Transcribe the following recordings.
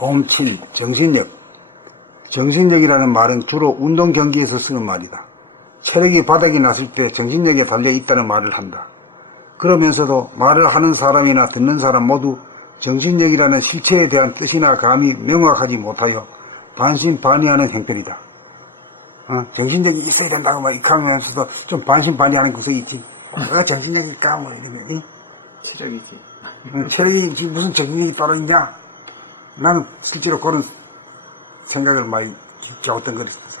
봄7. 정신력. 정신력이라는 말은 주로 운동 경기에서 쓰는 말이다. 체력이 바닥이 났을 때 정신력에 달려있다는 말을 한다. 그러면서도 말을 하는 사람이나 듣는 사람 모두 정신력이라는 실체에 대한 뜻이나 감이 명확하지 못하여 반신반의하는 형편이다. 정신력이 있어야 된다고 막 이렇게 하면서도 좀 반신반의하는 구석이 있지. 정신력일까? 뭐 이러면. 체력이지. 체력이 무슨 정신력이 따로 있냐? 나는 실제로 그런 생각을 많이 갸우뚱거렸었어.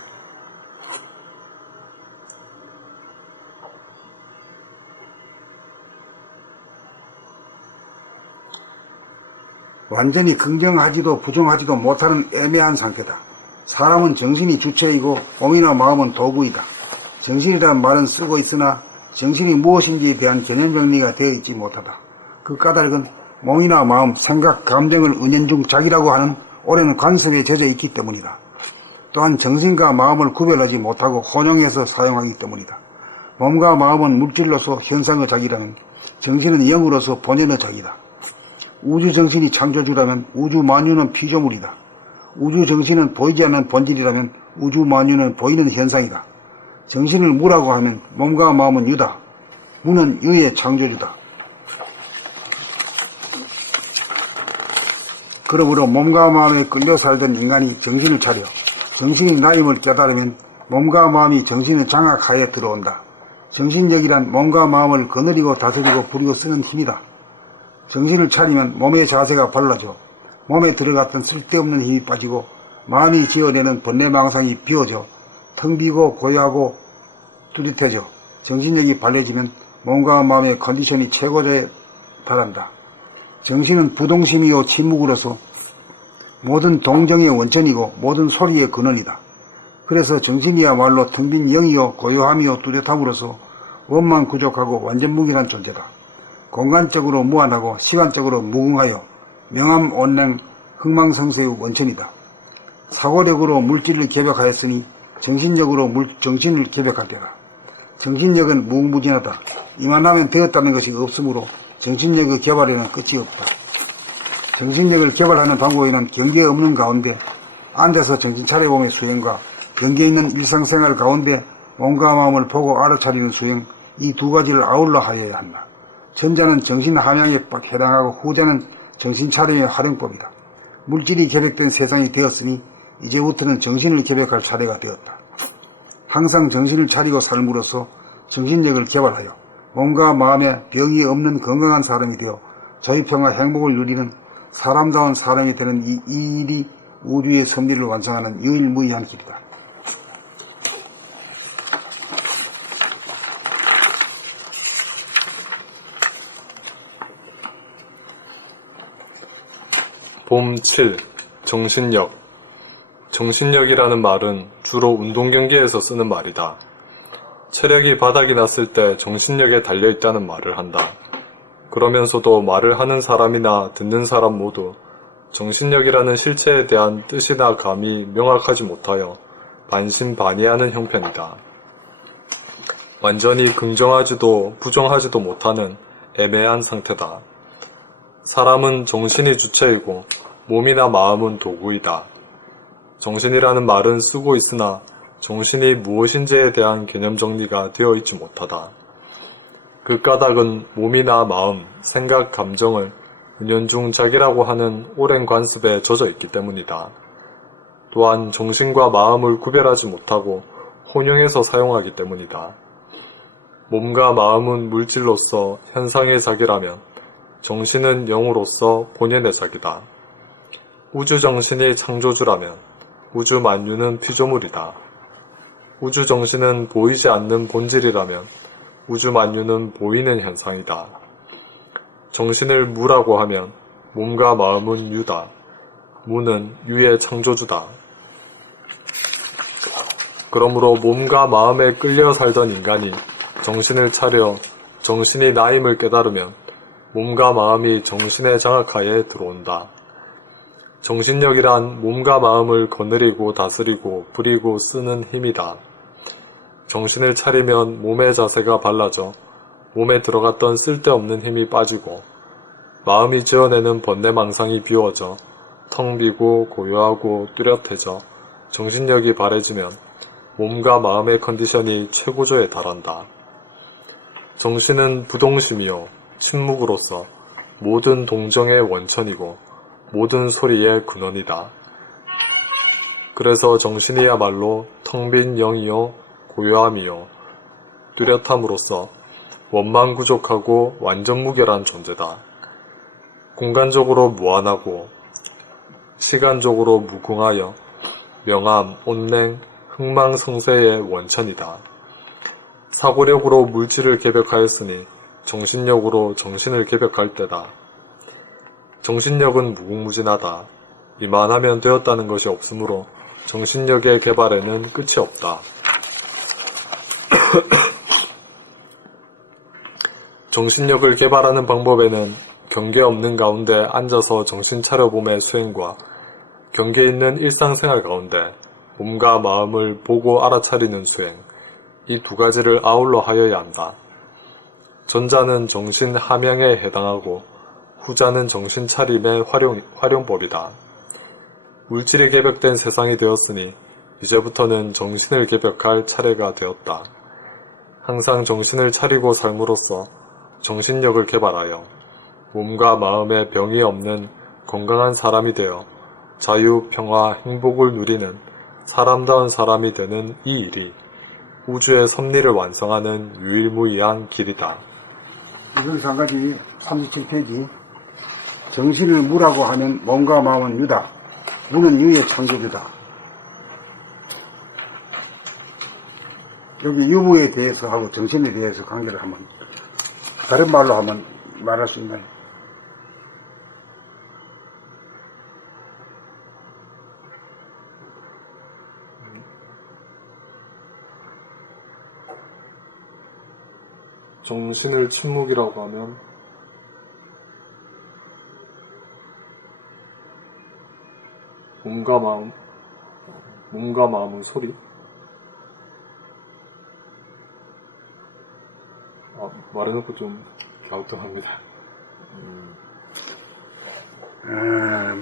완전히 긍정하지도 부정하지도 못하는 애매한 상태다. 사람은 정신이 주체이고 몸이나 마음은 도구이다. 정신이라는 말은 쓰고 있으나 정신이 무엇인지에 대한 개념 정리가 되어 있지 못하다. 그 까닭은 몸이나 마음, 생각, 감정을 은연중 자기라고 하는 오랜 관습에 젖어 있기 때문이다. 또한 정신과 마음을 구별하지 못하고 혼용해서 사용하기 때문이다. 몸과 마음은 물질로서 현상의 자기라면 정신은 영으로서 본연의 자기다. 우주정신이 창조주라면 우주만유는 피조물이다. 우주정신은 보이지 않는 본질이라면 우주만유는 보이는 현상이다. 정신을 무라고 하면 몸과 마음은 유다. 무는 유의 창조주다. 그러므로 몸과 마음에 끌려 살던 인간이 정신을 차려 정신이 나임을 깨달으면 몸과 마음이 정신의 장악하에 들어온다. 정신력이란 몸과 마음을 거느리고 다스리고 부리고 쓰는 힘이다. 정신을 차리면 몸의 자세가 발라져 몸에 들어갔던 쓸데없는 힘이 빠지고 마음이 지어내는 번뇌망상이 비워져 텅 비고 고요하고 뚜렷해져 정신력이 발려지면 몸과 마음의 컨디션이 최고조에 달한다. 정신은 부동심이요 침묵으로서 모든 동정의 원천이고 모든 소리의 근원이다. 그래서 정신이야말로 텅 빈 영이요 고요함이요 뚜렷함으로써 원만 구족하고 완전무결한 존재다. 공간적으로 무한하고 시간적으로 무궁하여 명암 온냉 흥망성쇠의 원천이다. 사고력으로 물질을 개벽하였으니 정신력으로 정신을 개벽할 때다. 정신력은 무궁무진하다. 이만하면 되었다는 것이 없으므로 정신력의 개발에는 끝이 없다. 정신력을 개발하는 방법에는 경계 없는 가운데 앉아서 정신 차려봄의 수행과 경계 있는 일상생활 가운데 몸과 마음을 보고 알아차리는 수행, 이 두 가지를 아울러 하여야 한다. 전자는 정신 함양에 해당하고 후자는 정신 차림의 활용법이다. 물질이 개벽된 세상이 되었으니 이제부터는 정신을 개벽할 차례가 되었다. 항상 정신을 차리고 삶으로써 정신력을 개발하여 몸과 마음에 병이 없는 건강한 사람이 되어 자유평화 행복을 누리는 사람다운 사람이 되는 이 일이 우주의 섭리를 완성하는 유일무이한 길이다. 봄7. 정신력. 정신력이라는 말은 주로 운동 경기에서 쓰는 말이다. 체력이 바닥이 났을 때 정신력에 달려있다는 말을 한다. 그러면서도 말을 하는 사람이나 듣는 사람 모두 정신력이라는 실체에 대한 뜻이나 감이 명확하지 못하여 반신반의하는 형편이다. 완전히 긍정하지도 부정하지도 못하는 애매한 상태다. 사람은 정신이 주체이고 몸이나 마음은 도구이다. 정신이라는 말은 쓰고 있으나 정신이 무엇인지에 대한 개념 정리가 되어 있지 못하다. 그 까닭은 몸이나 마음, 생각, 감정을 은연중 자기라고 하는 오랜 관습에 젖어 있기 때문이다. 또한 정신과 마음을 구별하지 못하고 혼용해서 사용하기 때문이다. 몸과 마음은 물질로서 현상의 자기라면 정신은 영으로서 본연의 자기다. 우주정신이 창조주라면 우주만유는 피조물이다. 우주정신은 보이지 않는 본질이라면 우주만유는 보이는 현상이다. 정신을 무라고 하면 몸과 마음은 유다. 무는 유의 창조주다. 그러므로 몸과 마음에 끌려 살던 인간이 정신을 차려 정신이 나임을 깨달으면 몸과 마음이 정신의 장악하에 들어온다. 정신력이란 몸과 마음을 거느리고 다스리고 부리고 쓰는 힘이다. 정신을 차리면 몸의 자세가 발라져 몸에 들어갔던 쓸데없는 힘이 빠지고 마음이 지어내는 번뇌망상이 비워져 텅 비고 고요하고 뚜렷해져 정신력이 바래지면 몸과 마음의 컨디션이 최고조에 달한다. 정신은 부동심이요 침묵으로서 모든 동정의 원천이고 모든 소리의 근원이다. 그래서 정신이야말로 텅 빈 영이요 고요함이요 뚜렷함으로써 원망구족하고 완전 무결한 존재다. 공간적으로 무한하고 시간적으로 무궁하여 명암, 온냉, 흥망성쇠의 원천이다. 사고력으로 물질을 개벽하였으니 정신력으로 정신을 개벽할 때다. 정신력은 무궁무진하다. 이만하면 되었다는 것이 없으므로 정신력의 개발에는 끝이 없다. 정신력을 개발하는 방법에는 경계 없는 가운데 앉아서 정신 차려봄의 수행과 경계 있는 일상생활 가운데 몸과 마음을 보고 알아차리는 수행, 이 두 가지를 아울러 하여야 한다. 전자는 정신 함양에 해당하고 후자는 정신 차림의 활용법이다. 물질이 개벽된 세상이 되었으니 이제부터는 정신을 개벽할 차례가 되었다. 항상 정신을 차리고 삶으로써 정신력을 개발하여 몸과 마음에 병이 없는 건강한 사람이 되어 자유, 평화, 행복을 누리는 사람다운 사람이 되는 이 일이 우주의 섭리를 완성하는 유일무이한 길이다. 여기서 한 가지 37페이지. 정신을 무라고 하면 몸과 마음은 유다. 무는 유의 창조주다. 여기 유무에 대해서 하고 정신에 대해서 관계를 한번 다른 말로 한번 말할 수 있나요? 정신을 침묵이라고 하면 몸과 마음은 소리? 말해놓고 좀 갸우뚱합니다.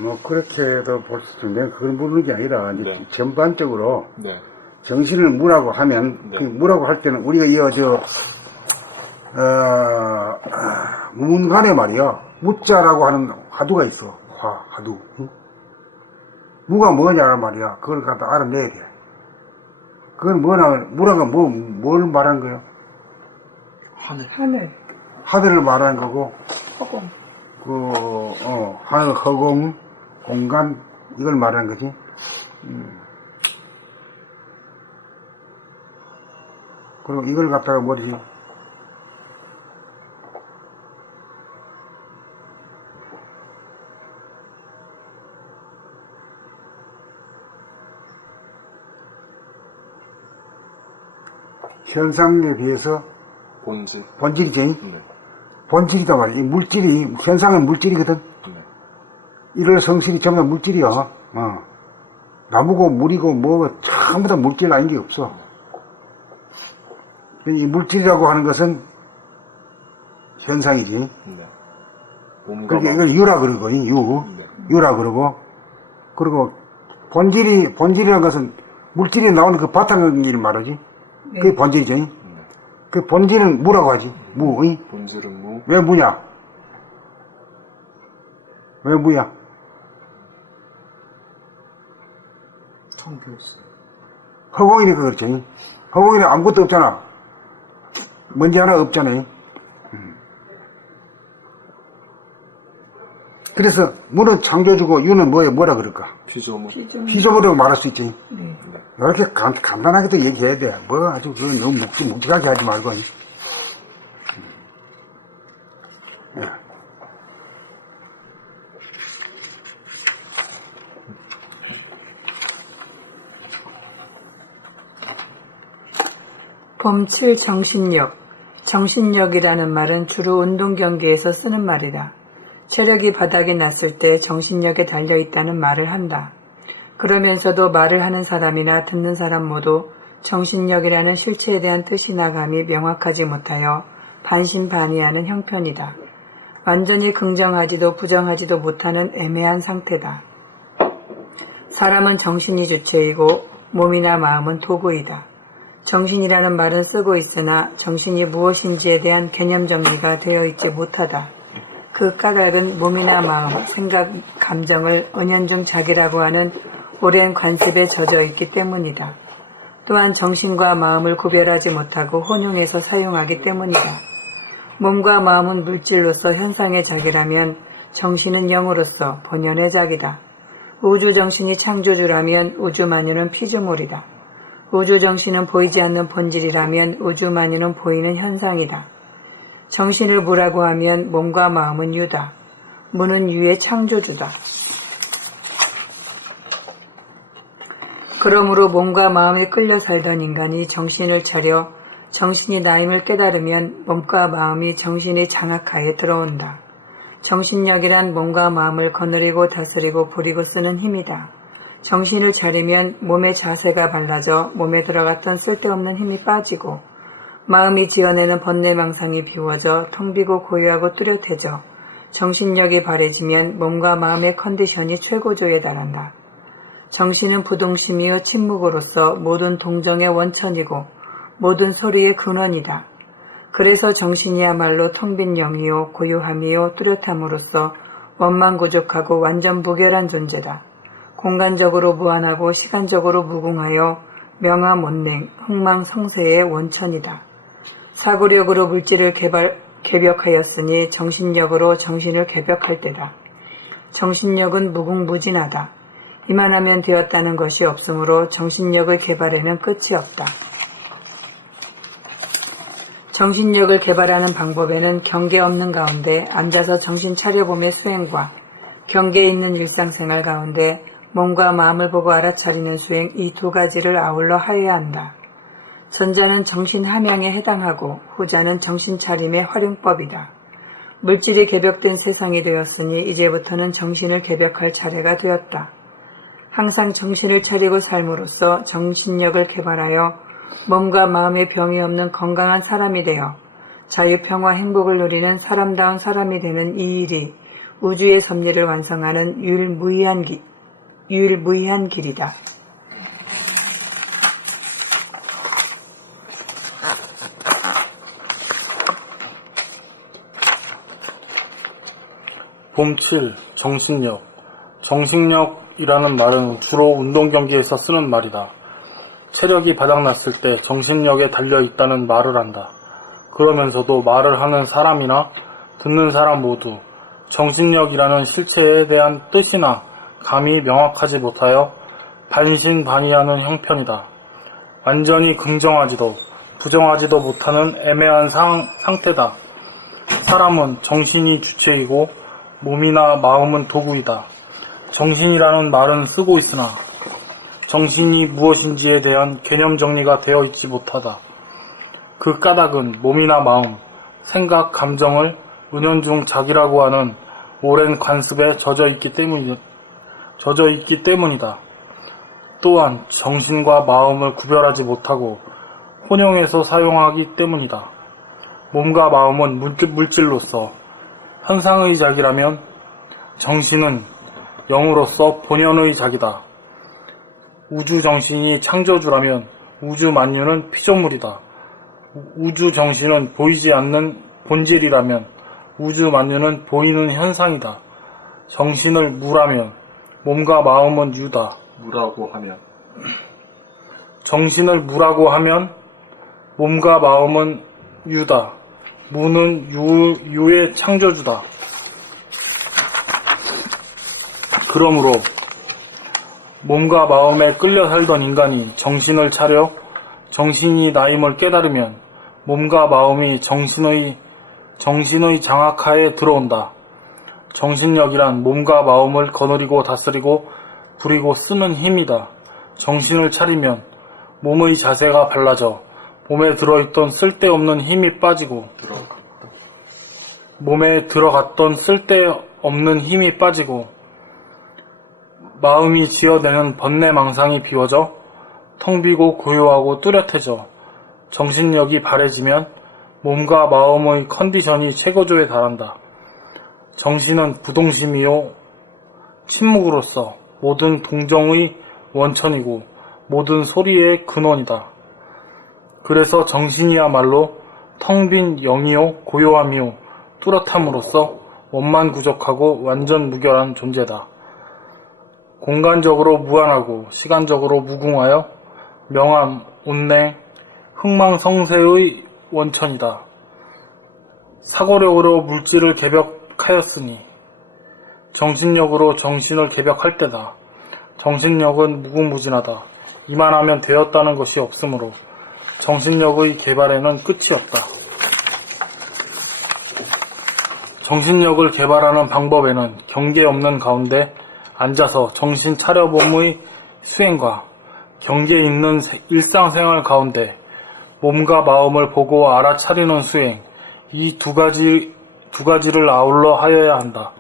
뭐 그렇게도 볼 수 있는데 내가 그걸 물는 게 아니라 이제 네. 전반적으로 네. 정신을 무라고 하면 네. 그 무라고 할 때는 우리가 무문간에 말이야 무자라고 하는 화두가 있어. 화두. 응? 무가 뭐냐는 말이야. 그걸 갖다 알아내야 돼. 그건 무라가 뭘 말하는 거야? 하늘, 하늘을 말하는 거고, 허공, 하늘, 허공, 공간, 이걸 말하는 거지. 그리고 이걸 갖다가 뭐지? 현상에 비해서 본질이지. 네. 본질이다 말이야. 이 물질이, 현상은 물질이거든. 네. 이럴 성실이 전부 다 물질이야. 나무고 물이고 뭐고 전부 다 물질 아닌 게 없어. 이 물질이라고 하는 것은 현상이지. 네. 그러니까 이걸 유라 그러고, 유라 그러고. 그리고 본질이라는 것은 물질이 나오는 그 바탕을 말하지. 네. 그게 본질이지. 그 본질은 무라고 하지. 무. 본질은 무. 왜 무냐? 왜 무야? 텅 비었어. 허공이니까 그렇지. 허공에는 아무것도 없잖아. 먼지 하나 없잖아. 그래서 무는 창조주고 유는 뭐라 그럴까? 피조물. 피조물이라고 말할 수 있지. 네. 이렇게 간단하게도 얘기해야 돼. 뭐 아주 너무 묵직하게 하지 말고. 예. 범칠 정신력. 정신력이라는 말은 주로 운동 경기에서 쓰는 말이다. 체력이 바닥에 났을 때 정신력에 달려있다는 말을 한다. 그러면서도 말을 하는 사람이나 듣는 사람 모두 정신력이라는 실체에 대한 뜻이나 감이 명확하지 못하여 반신반의하는 형편이다. 완전히 긍정하지도 부정하지도 못하는 애매한 상태다. 사람은 정신이 주체이고 몸이나 마음은 도구이다. 정신이라는 말은 쓰고 있으나 정신이 무엇인지에 대한 개념 정리가 되어 있지 못하다. 그 까닭은 몸이나 마음, 생각, 감정을 은연중 자기라고 하는 오랜 관습에 젖어 있기 때문이다. 또한 정신과 마음을 구별하지 못하고 혼용해서 사용하기 때문이다. 몸과 마음은 물질로서 현상의 자기라면 정신은 영으로서 본연의 자기다. 우주정신이 창조주라면 우주만유는 피조물이다. 우주정신은 보이지 않는 본질이라면 우주만유는 보이는 현상이다. 정신을 무라고 하면 몸과 마음은 유다. 무는 유의 창조주다. 그러므로 몸과 마음에 끌려 살던 인간이 정신을 차려 정신이 나임을 깨달으면 몸과 마음이 정신의 장악하에 들어온다. 정신력이란 몸과 마음을 거느리고 다스리고 부리고 쓰는 힘이다. 정신을 차리면 몸의 자세가 발라져 몸에 들어갔던 쓸데없는 힘이 빠지고 마음이 지어내는 번뇌망상이 비워져 텅 비고 고요하고 뚜렷해져 정신력이 바래지면 몸과 마음의 컨디션이 최고조에 달한다. 정신은 부동심이요 침묵으로서 모든 동정의 원천이고 모든 소리의 근원이다. 그래서 정신이야말로 텅 빈 영이요 고요함이요 뚜렷함으로써 원망부족하고 완전 무결한 존재다. 공간적으로 무한하고 시간적으로 무궁하여 명화몬냉, 흥망성쇠의 원천이다. 사고력으로 물질을 개벽하였으니 정신력으로 정신을 개벽할 때다. 정신력은 무궁무진하다. 이만하면 되었다는 것이 없으므로 정신력을 개발에는 끝이 없다. 정신력을 개발하는 방법에는 경계 없는 가운데 앉아서 정신 차려봄의 수행과 경계 있는 일상생활 가운데 몸과 마음을 보고 알아차리는 수행 이 두 가지를 아울러 하여야 한다. 전자는 정신 함양에 해당하고 후자는 정신 차림의 활용법이다. 물질이 개벽된 세상이 되었으니 이제부터는 정신을 개벽할 차례가 되었다. 항상 정신을 차리고 삶으로써 정신력을 개발하여 몸과 마음의 병이 없는 건강한 사람이 되어 자유, 평화, 행복을 누리는 사람다운 사람이 되는 이 일이 우주의 섭리를 완성하는 유일무이한 길이다. 봄 7. 정신력. 정신력이라는 말은 주로 운동경기에서 쓰는 말이다. 체력이 바닥났을 때 정신력에 달려있다는 말을 한다. 그러면서도 말을 하는 사람이나 듣는 사람 모두 정신력이라는 실체에 대한 뜻이나 감이 명확하지 못하여 반신반의하는 형편이다. 완전히 긍정하지도 부정하지도 못하는 애매한 상태다. 사람은 정신이 주체이고 몸이나 마음은 도구이다. 정신이라는 말은 쓰고 있으나 정신이 무엇인지에 대한 개념 정리가 되어 있지 못하다. 그 까닭은 몸이나 마음, 생각, 감정을 은연중 자기라고 하는 오랜 관습에 젖어 있기 때문이다. 또한 정신과 마음을 구별하지 못하고 혼용해서 사용하기 때문이다. 몸과 마음은 물질로서 현상의 자기라면 정신은 영으로서 본연의 자기다. 우주정신이 창조주라면 우주만유는 피조물이다. 우주정신은 보이지 않는 본질이라면 우주만유는 보이는 현상이다. 정신을 무라면 몸과 마음은 유다. 무라고 하면 정신을 무라고 하면 몸과 마음은 유다. 무는 유의 창조주다. 그러므로 몸과 마음에 끌려 살던 인간이 정신을 차려 정신이 나임을 깨달으면 몸과 마음이 정신의 장악하에 들어온다. 정신력이란 몸과 마음을 거느리고 다스리고 부리고 쓰는 힘이다. 정신을 차리면 몸의 자세가 발라져 몸에 들어있던 쓸데없는 힘이 빠지고 몸에 들어갔던 쓸데없는 힘이 빠지고 마음이 지어내는 번뇌망상이 비워져 텅 비고 고요하고 뚜렷해져 정신력이 바래지면 몸과 마음의 컨디션이 최고조에 달한다. 정신은 부동심이요 침묵으로서 모든 동정의 원천이고 모든 소리의 근원이다. 그래서 정신이야말로 텅 빈 영이요 고요함이요 뚜렷함으로써 원만구족하고 완전 무결한 존재다. 공간적으로 무한하고 시간적으로 무궁하여 명암, 운냉, 흥망성쇠의 원천이다. 사고력으로 물질을 개벽하였으니 정신력으로 정신을 개벽할 때다. 정신력은 무궁무진하다. 이만하면 되었다는 것이 없으므로 정신력의 개발에는 끝이 없다. 정신력을 개발하는 방법에는 경계 없는 가운데 앉아서 정신 차려봄의 수행과 경계 있는 일상생활 가운데 몸과 마음을 보고 알아차리는 수행, 이 두 가지를 아울러 하여야 한다.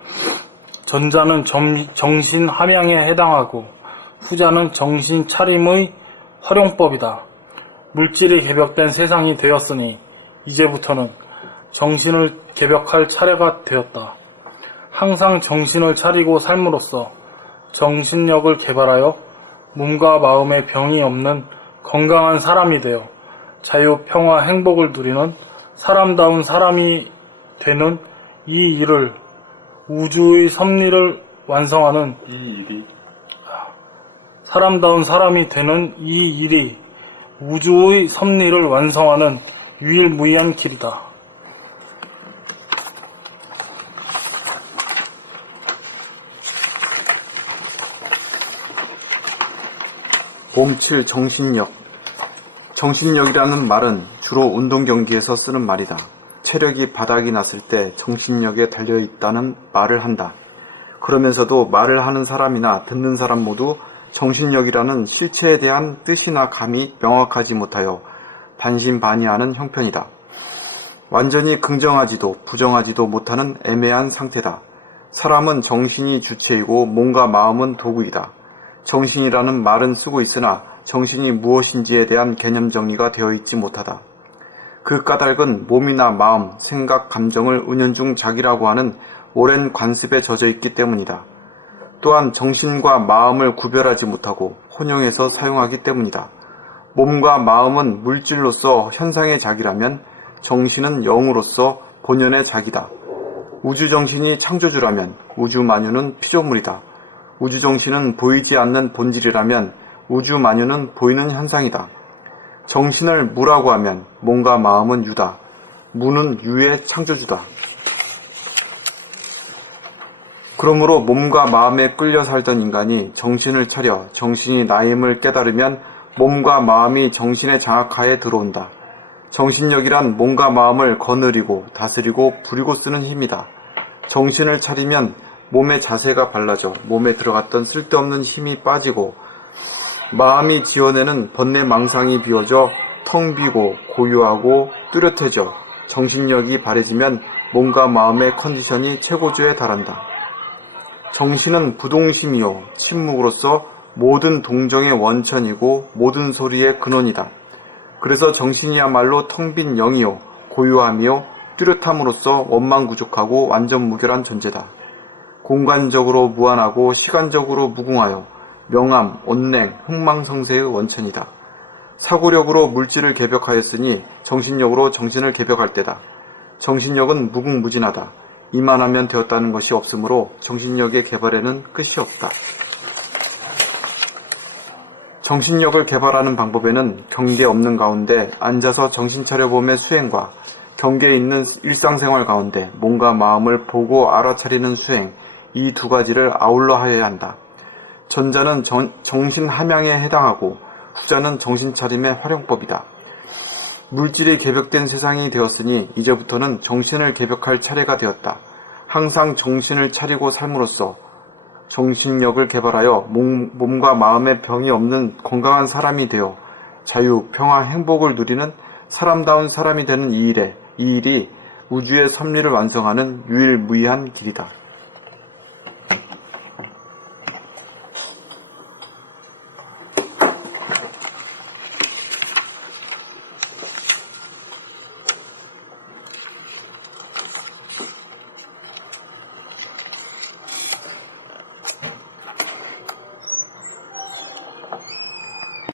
전자는 정신 함양에 해당하고 후자는 정신 차림의 활용법이다. 물질이 개벽된 세상이 되었으니 이제부터는 정신을 개벽할 차례가 되었다. 항상 정신을 차리고 삶으로써 정신력을 개발하여 몸과 마음에 병이 없는 건강한 사람이 되어 자유, 평화, 행복을 누리는 사람다운 사람이 되는 이 일을 우주의 섭리를 완성하는 사람다운 사람이 되는 이 일이 우주의 섭리를 완성하는 유일무이한 길이다. 몸칠 정신력. 정신력이라는 말은 주로 운동 경기에서 쓰는 말이다. 체력이 바닥이 났을 때 정신력에 달려있다는 말을 한다. 그러면서도 말을 하는 사람이나 듣는 사람 모두 정신력이라는 실체에 대한 뜻이나 감이 명확하지 못하여 반신반의하는 형편이다. 완전히 긍정하지도 부정하지도 못하는 애매한 상태다. 사람은 정신이 주체이고 몸과 마음은 도구이다. 정신이라는 말은 쓰고 있으나 정신이 무엇인지에 대한 개념 정리가 되어 있지 못하다. 그 까닭은 몸이나 마음, 생각, 감정을 은연중 자기라고 하는 오랜 관습에 젖어 있기 때문이다. 또한 정신과 마음을 구별하지 못하고 혼용해서 사용하기 때문이다. 몸과 마음은 물질로서 현상의 자기라면 정신은 영으로서 본연의 자기다. 우주정신이 창조주라면 우주만유는 피조물이다. 우주정신은 보이지 않는 본질이라면 우주만유는 보이는 현상이다. 정신을 무라고 하면 몸과 마음은 유다. 무는 유의 창조주다. 그러므로 몸과 마음에 끌려 살던 인간이 정신을 차려 정신이 나임을 깨달으면 몸과 마음이 정신의 장악하에 들어온다. 정신력이란 몸과 마음을 거느리고 다스리고 부리고 쓰는 힘이다. 정신을 차리면 몸의 자세가 발라져 몸에 들어갔던 쓸데없는 힘이 빠지고 마음이 지어내는 번뇌망상이 비워져 텅 비고 고요하고 뚜렷해져 정신력이 바래지면 몸과 마음의 컨디션이 최고조에 달한다. 정신은 부동심이요 침묵으로서 모든 동정의 원천이고 모든 소리의 근원이다. 그래서 정신이야말로 텅 빈 영이요 고요함이요 뚜렷함으로써 원만구족하고 완전 무결한 존재다. 공간적으로 무한하고 시간적으로 무궁하여 명암, 온냉, 흥망성쇠의 원천이다. 사고력으로 물질을 개벽하였으니 정신력으로 정신을 개벽할 때다. 정신력은 무궁무진하다. 이만하면 되었다는 것이 없으므로 정신력의 개발에는 끝이 없다. 정신력을 개발하는 방법에는 경계 없는 가운데 앉아서 정신 차려봄의 수행과 경계 있는 일상생활 가운데 몸과 마음을 보고 알아차리는 수행, 이 두 가지를 아울러 하여야 한다. 전자는 정신 함양에 해당하고 후자는 정신 차림의 활용법이다. 물질이 개벽된 세상이 되었으니 이제부터는 정신을 개벽할 차례가 되었다. 항상 정신을 차리고 삶으로써 정신력을 개발하여 몸과 마음에 병이 없는 건강한 사람이 되어 자유, 평화, 행복을 누리는 사람다운 사람이 되는 이 일이 우주의 섭리를 완성하는 유일무이한 길이다.